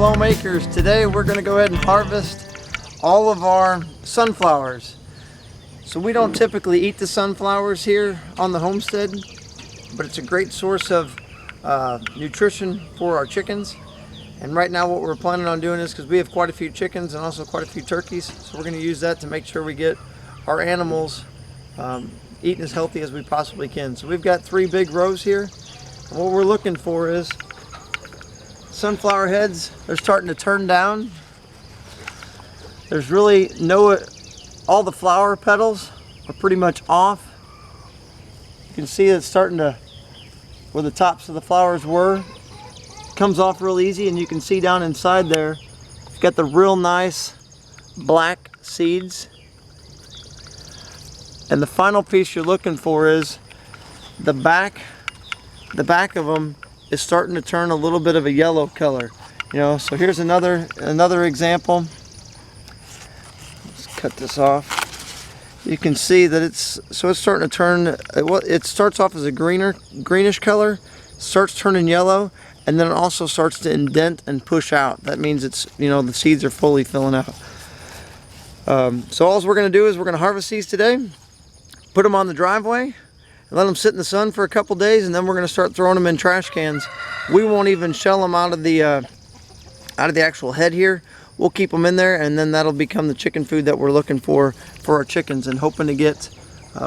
Shalom Acres. Today we're going to go ahead and harvest all of our sunflowers. So we don't typically eat the sunflowers here on the homestead, but it's a great source of nutrition for our chickens. And right now what we're planning on doing is, because we have quite a few chickens and also quite a few turkeys, so we're going to use that to make sure we get our animals eating as healthy as we possibly can. So we've got 3 big rows here. And what we're looking for is sunflower heads. They're starting to turn down. There's really all the flower petals are pretty much off. You can see it's starting to, where the tops of the flowers were, comes off real easy, and you can see down inside there, it's got the real nice black seeds. And the final piece you're looking for is the back of them is starting to turn a little bit of a yellow color. So here's another example. Let's cut this off. You can see that it's starting to turn, it starts off as a greenish color, starts turning yellow, and then it also starts to indent and push out. That means it's, the seeds are fully filling out. So all we're going to do is we're going to harvest these today, put them on the driveway, and let them sit in the sun for a couple days, and then we're going to start throwing them in trash cans. We won't even shell them out of the actual head here. We'll keep them in there, and then that'll become the chicken food that we're looking for our chickens, and hoping to get,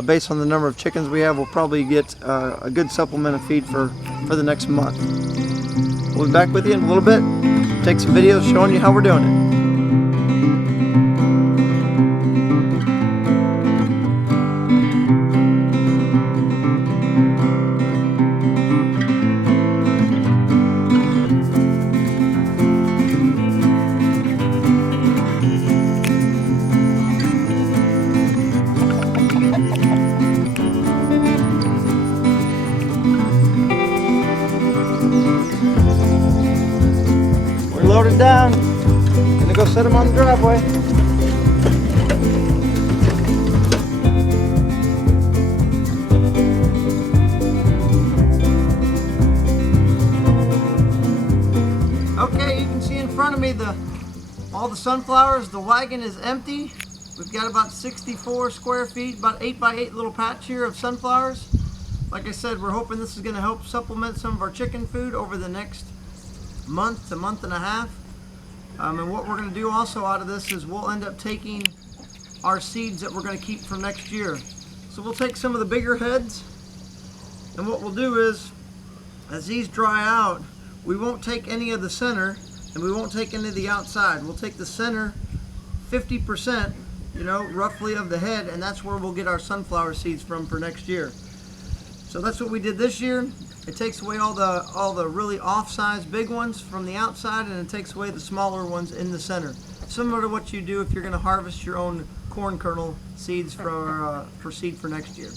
based on the number of chickens we have, we'll probably get a good supplement of feed for the next month. We'll be back with you in a little bit, take some videos showing you how we're doing it. Loaded down. Gonna go set them on the driveway. Okay, you can see in front of me all the sunflowers. The wagon is empty. We've got about 64 square feet, about 8 by 8 little patch here of sunflowers. Like I said, we're hoping this is going to help supplement some of our chicken food over the next month to month and a half. And what we're going to do also out of this is we'll end up taking our seeds that we're going to keep for next year. So we'll take some of the bigger heads, and what we'll do is, as these dry out, we won't take any of the center and we won't take any of the outside. We'll take the center 50%, roughly, of the head, and that's where we'll get our sunflower seeds from for next year. So that's what we did this year. It takes away all the really off-size big ones from the outside, and it takes away the smaller ones in the center. Similar to what you do if you're going to harvest your own corn kernel seeds for seed for next year.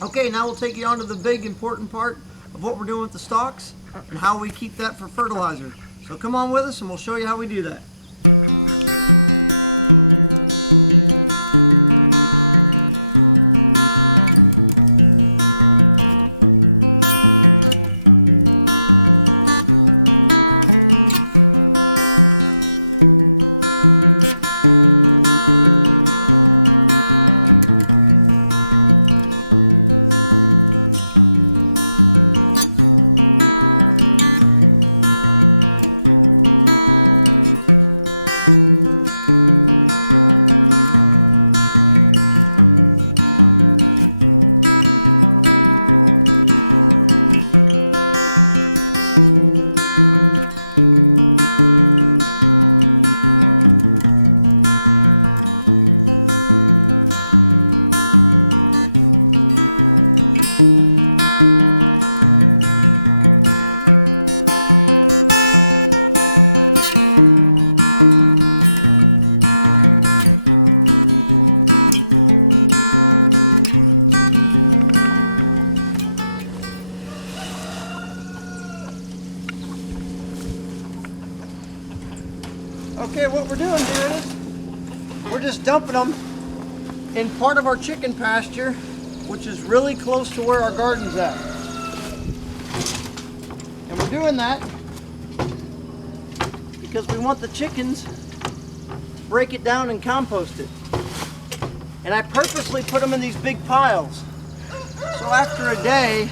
Okay, now we'll take you on to the big important part of what we're doing with the stalks and how we keep that for fertilizer. So come on with us and we'll show you how we do that. Okay, what we're doing here is we're just dumping them in part of our chicken pasture, which is really close to where our garden's at. And we're doing that because we want the chickens to break it down and compost it. And I purposely put them in these big piles. So after a day,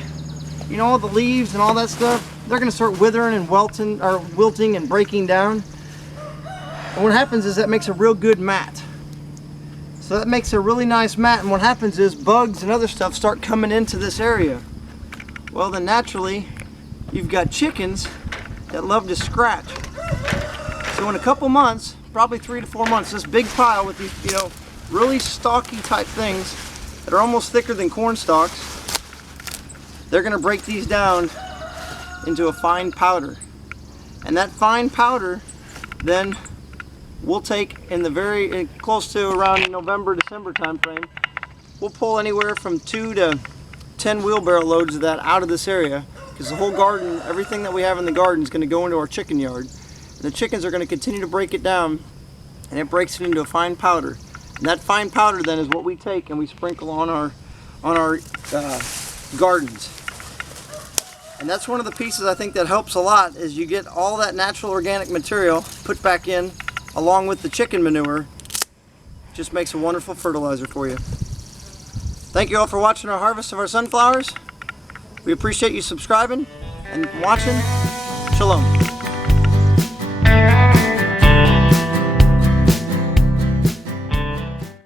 you know, all the leaves and all that stuff, they're gonna start withering and wilting and breaking down. And what happens is that makes a real good mat. So that makes a really nice mat, and what happens is bugs and other stuff start coming into this area. Well, then naturally, you've got chickens that love to scratch. So in a couple months, probably 3 to 4 months, this big pile with these, you know, really stalky type things that are almost thicker than corn stalks, they're gonna break these down into a fine powder. And that fine powder, then we'll take in the very close to around November, December time frame. We'll pull anywhere from 2 to 10 wheelbarrow loads of that out of this area, because the whole garden, everything that we have in the garden is going to go into our chicken yard. And the chickens are going to continue to break it down, and it breaks it into a fine powder. And that fine powder then is what we take and we sprinkle on our gardens. And that's one of the pieces I think that helps a lot, is you get all that natural organic material put back in along with the chicken manure. Just makes a wonderful fertilizer for you. Thank you all for watching our harvest of our sunflowers. We appreciate you subscribing and watching. Shalom.